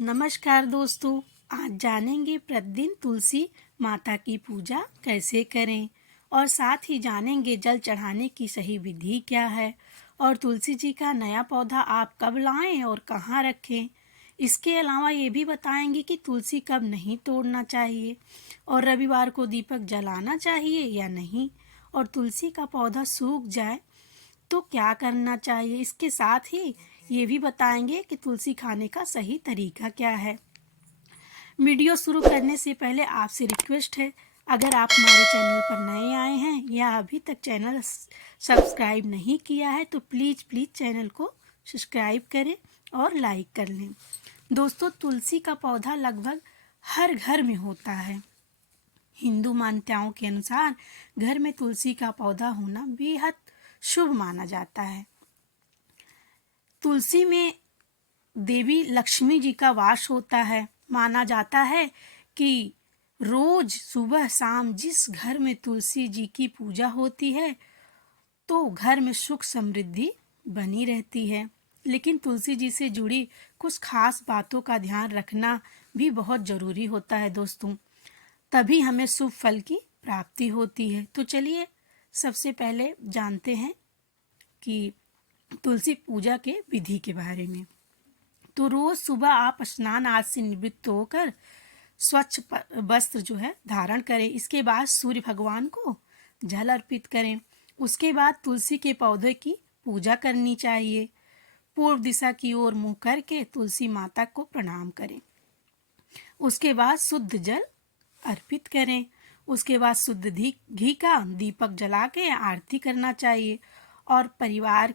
नमस्कार दोस्तों। आज जानेंगे प्रतिदिन तुलसी माता की पूजा कैसे करें और साथ ही जानेंगे जल चढ़ाने की सही विधि क्या है और तुलसी जी का नया पौधा आप कब लाएं और कहाँ रखें। इसके अलावा ये भी बताएंगे कि तुलसी कब नहीं तोड़ना चाहिए और रविवार को दीपक जलाना चाहिए या नहीं, और तुलसी का पौधा सूख जाए तो क्या करना चाहिए। इसके साथ ही ये भी बताएंगे कि तुलसी खाने का सही तरीका क्या है। वीडियो शुरू करने से पहले आपसे रिक्वेस्ट है, अगर आप हमारे चैनल पर नए आए हैं या अभी तक चैनल सब्सक्राइब नहीं किया है तो प्लीज़ चैनल को सब्सक्राइब करें और लाइक कर लें। दोस्तों, तुलसी का पौधा लगभग हर घर में होता है। हिंदू मान्यताओं के अनुसार घर में तुलसी का पौधा होना बेहद शुभ माना जाता है। तुलसी में देवी लक्ष्मी जी का वास होता है। माना जाता है कि रोज सुबह शाम जिस घर में तुलसी जी की पूजा होती है तो घर में सुख समृद्धि बनी रहती है। लेकिन तुलसी जी से जुड़ी कुछ खास बातों का ध्यान रखना भी बहुत जरूरी होता है दोस्तों, तभी हमें शुभ फल की प्राप्ति होती है। तो चलिए सबसे पहले जानते हैं कि तुलसी पूजा के विधि के बारे में। तो रोज सुबह आप स्नान आदि से निवृत्त होकर स्वच्छ वस्त्र धारण करें। इसके बाद सूर्य भगवान को जल अर्पित करें। उसके बाद तुलसी के पौधे की पूजा करनी चाहिए। पूर्व दिशा की ओर मुंह करके तुलसी माता को प्रणाम करें। उसके बाद शुद्ध जल अर्पित करें। उसके बाद शुद्ध घी का दीपक जला के आरती करना चाहिए और परिवार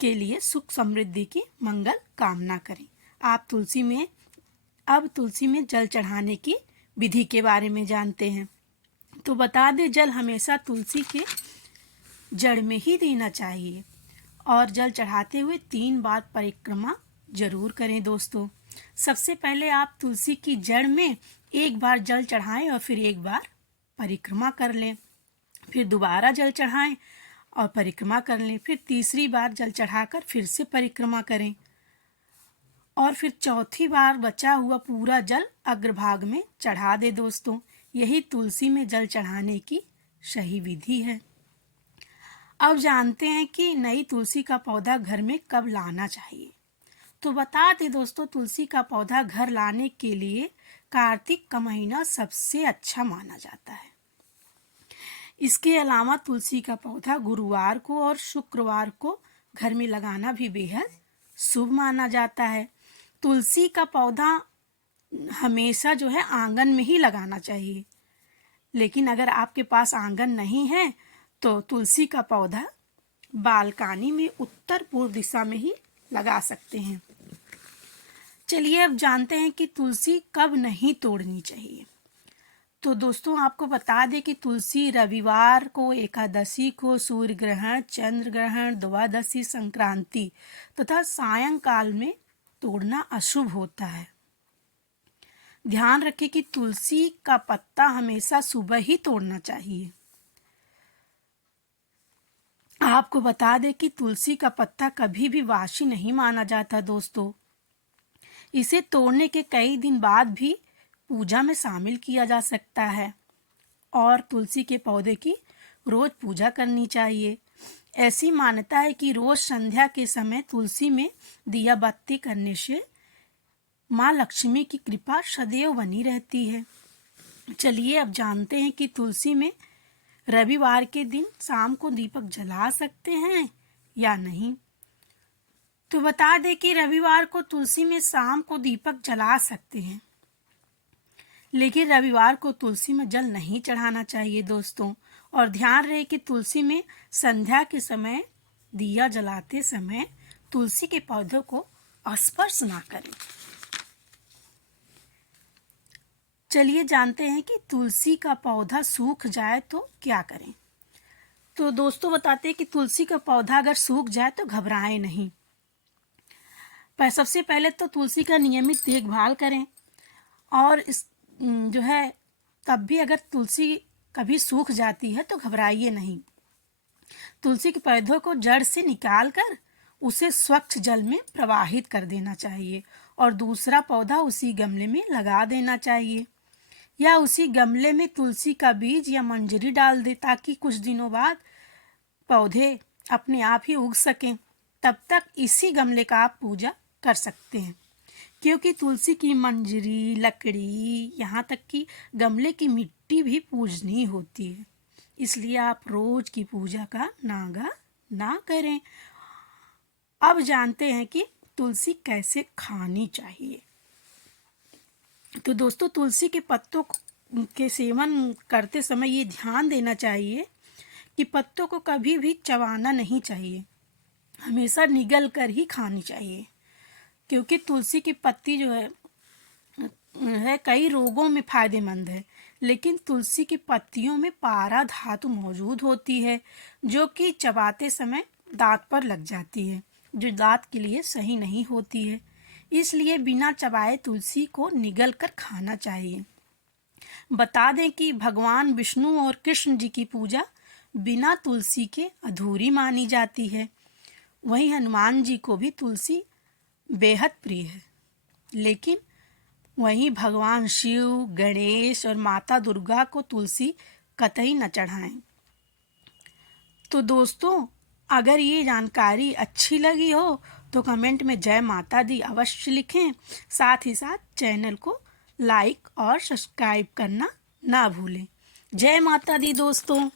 के लिए सुख समृद्धि की मंगल कामना करें। अब तुलसी में जल चढ़ाने की विधि के बारे में जानते हैं। तो बता दें, जल हमेशा तुलसी के जड़ में ही देना चाहिए और जल चढ़ाते हुए 3 बार परिक्रमा जरूर करें दोस्तों। सबसे पहले आप तुलसी की जड़ में 1 बार जल चढ़ाएं और फिर 1 बार परिक्रमा कर लें। फिर दोबारा जल चढ़ाएं और परिक्रमा कर लें। फिर तीसरी बार जल चढ़ाकर फिर से परिक्रमा करें और फिर चौथी बार बचा हुआ पूरा जल अग्रभाग में चढ़ा दे दोस्तों। यही तुलसी में जल चढ़ाने की सही विधि है। अब जानते हैं कि नई तुलसी का पौधा घर में कब लाना चाहिए। तो बता दें दोस्तों, तुलसी का पौधा घर लाने के लिए कार्तिक का महीना सबसे अच्छा माना जाता है। इसके अलावा तुलसी का पौधा गुरुवार को और शुक्रवार को घर में लगाना भी बेहद शुभ माना जाता है। तुलसी का पौधा हमेशा आंगन में ही लगाना चाहिए, लेकिन अगर आपके पास आंगन नहीं है तो तुलसी का पौधा बालकनी में उत्तर पूर्व दिशा में ही लगा सकते हैं। चलिए अब जानते हैं कि तुलसी कब नहीं तोड़नी चाहिए। तो दोस्तों, आपको बता दें कि तुलसी रविवार को, एकादशी को, सूर्य ग्रहण, चंद्र ग्रहण, द्वादशी, संक्रांति तथा सायंकाल में तोड़ना अशुभ होता है। ध्यान रखें कि तुलसी का पत्ता हमेशा सुबह ही तोड़ना चाहिए। आपको बता दें कि तुलसी का पत्ता कभी भी वासी नहीं माना जाता दोस्तों। इसे तोड़ने के कई दिन बाद भी पूजा में शामिल किया जा सकता है और तुलसी के पौधे की रोज पूजा करनी चाहिए। ऐसी मान्यता है कि रोज संध्या के समय तुलसी में दिया बत्ती करने से माँ लक्ष्मी की कृपा सदैव बनी रहती है। चलिए अब जानते हैं कि तुलसी में रविवार के दिन शाम को दीपक जला सकते हैं या नहीं। तो बता दें कि रविवार को तुलसी में शाम को दीपक जला सकते हैं, लेकिन रविवार को तुलसी में जल नहीं चढ़ाना चाहिए दोस्तों। और ध्यान रहे कि तुलसी में संध्या के समय दिया जलाते समय तुलसी के पौधों को स्पर्श ना करें। चलिए जानते हैं कि तुलसी का पौधा सूख जाए तो क्या करें। तो दोस्तों बताते हैं कि तुलसी का पौधा अगर सूख जाए तो घबराएं नहीं। पर सबसे पहले तो तुलसी का नियमित देखभाल करें और इस तब भी अगर तुलसी कभी सूख जाती है तो घबराइए नहीं। तुलसी के पौधों को जड़ से निकाल कर उसे स्वच्छ जल में प्रवाहित कर देना चाहिए और दूसरा पौधा उसी गमले में लगा देना चाहिए, या उसी गमले में तुलसी का बीज या मंजरी डाल दे ताकि कुछ दिनों बाद पौधे अपने आप ही उग सकें। तब तक इसी गमले का आप पूजा कर सकते हैं, क्योंकि तुलसी की मंजरी, लकड़ी, यहाँ तक कि गमले की मिट्टी भी पूजनीय होती है। इसलिए आप रोज की पूजा का नागा ना करें। अब जानते हैं कि तुलसी कैसे खानी चाहिए। तो दोस्तों, तुलसी के पत्तों के सेवन करते समय ये ध्यान देना चाहिए कि पत्तों को कभी भी चबाना नहीं चाहिए, हमेशा निगल कर ही खानी चाहिए, क्योंकि तुलसी की पत्ती जो है कई रोगों में फायदेमंद है। लेकिन तुलसी की पत्तियों में पारा धातु मौजूद होती है जो कि चबाते समय दांत पर लग जाती है, जो दांत के लिए सही नहीं होती है। इसलिए बिना चबाए तुलसी को निगल कर खाना चाहिए। बता दें कि भगवान विष्णु और कृष्ण जी की पूजा बिना तुलसी के अधूरी मानी जाती है। वहीं हनुमान जी को भी तुलसी बेहद प्रिय है, लेकिन वहीं भगवान शिव, गणेश और माता दुर्गा को तुलसी कतई न चढ़ाएं। तो दोस्तों, अगर ये जानकारी अच्छी लगी हो तो कमेंट में जय माता दी अवश्य लिखें। साथ ही साथ चैनल को लाइक और सब्सक्राइब करना ना भूलें। जय माता दी दोस्तों।